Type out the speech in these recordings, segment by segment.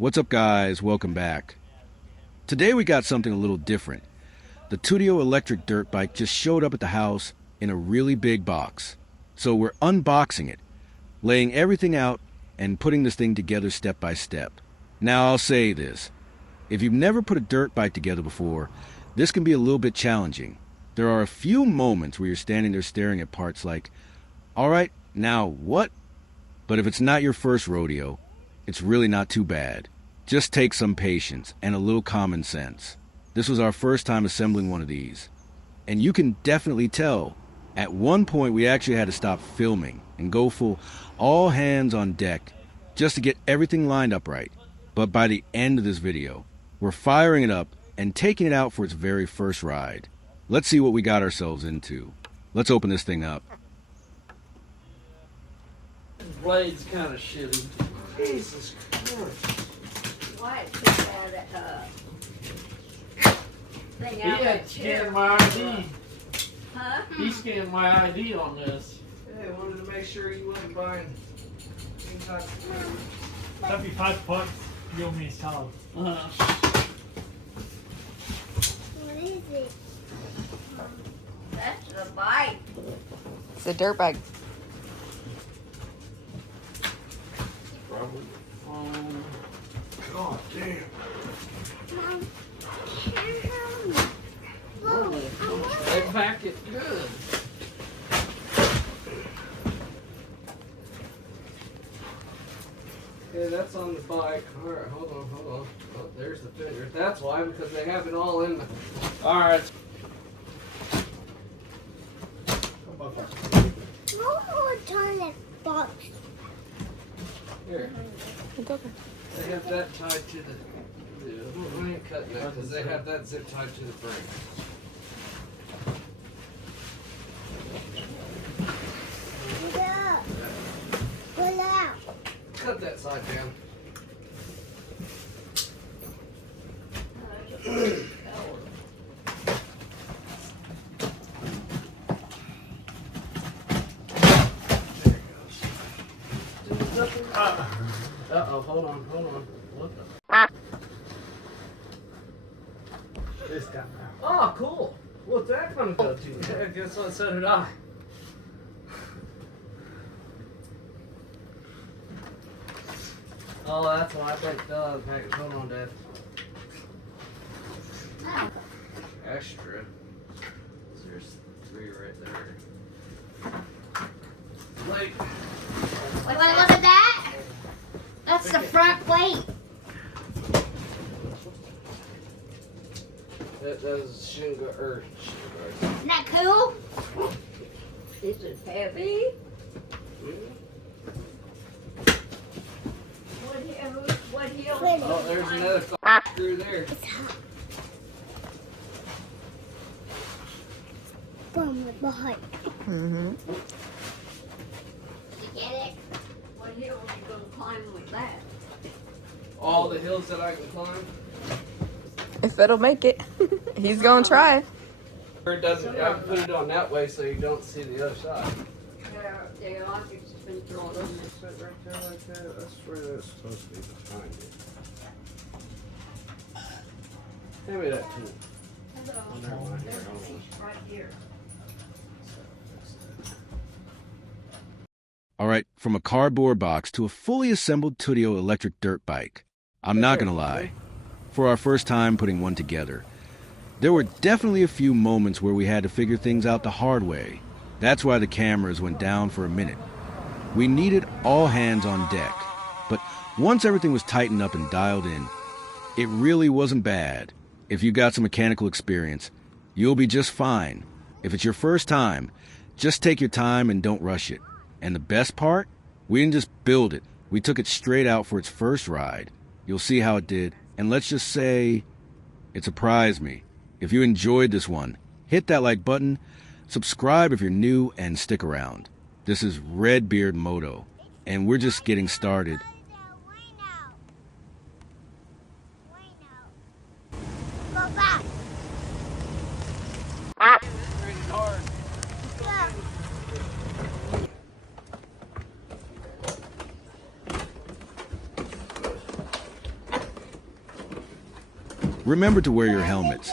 What's up, guys? Welcome back. Today we got something a little different. The Tuttio electric dirt bike just showed up at the house in a really big box. So we're unboxing it, laying everything out, and putting this thing together step by step. Now I'll say this. If you've never put a dirt bike together before, this can be a little bit challenging. There are a few moments where you're standing there staring at parts like, alright, now what? But if it's not your first rodeo, it's really not too bad. Just take some patience and a little common sense. This was our first time assembling one of these. And you can definitely tell, at one point we actually had to stop filming and go full all hands on deck just to get everything lined up right. But by the end of this video, we're firing it up and taking it out for its very first ride. Let's see what we got ourselves into. Let's open this thing up. The blade's kind of shitty. Jesus Christ. Why it took that thing He out of had that chair? scanned my ID. Huh? He scanned my ID on this. Yeah, I wanted to make sure you wasn't buying any type of $75, you owe me a solid. What is it? That's the bike. It's a dirt bike. Probably. God damn. Mom, They pack it good. Yeah, that's on the bike. Alright, hold on. Oh, there's the fender. That's why, because they have it all in the... Alright. turn that box. Here. They have that tied to the... I ain't cutting that, because they have that zip tied to the frame. Pull out. Cut that side down. Uh-oh, hold on. What the? This guy. Oh, cool. What's that gonna go to? I guess what, so did I. Oh, that's why I think fell out of the package. Hold on, Dad. Extra. There's 3 right there. Wait. Wait, look at that. That's the front plate. That was Shingo, Isn't that cool? Is it heavy? What heel? Oh, there's another screw there. Mm-hmm. You get it? What hill are you gonna climb with that? All the hills that I can climb. If it'll make it. He's gonna try. Or it doesn't, I put it on that way so you don't see the other side. Yeah, I could just been throwing them. Sit right there like that. That's where that's supposed to be behind it. Hand me that tool. Hello. Oh, never mind. Here, There's a hold on. piece right here. Alright, from a cardboard box to a fully assembled Tuttio electric dirt bike. I'm not gonna lie. For our first time putting one together, there were definitely a few moments where we had to figure things out the hard way. That's why the cameras went down for a minute. We needed all hands on deck. But once everything was tightened up and dialed in, it really wasn't bad. If you got some mechanical experience, you'll be just fine. If it's your first time, just take your time and don't rush it. And the best part? We didn't just build it. We took it straight out for its first ride. You'll see how it did. And let's just say, it surprised me. If you enjoyed this one, hit that like button, subscribe if you're new, and stick around. This is RedBeard Moto, and we're just getting started. Go back. Remember to wear your helmets.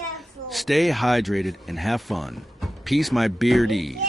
Stay hydrated and have fun. Peace, my beardies.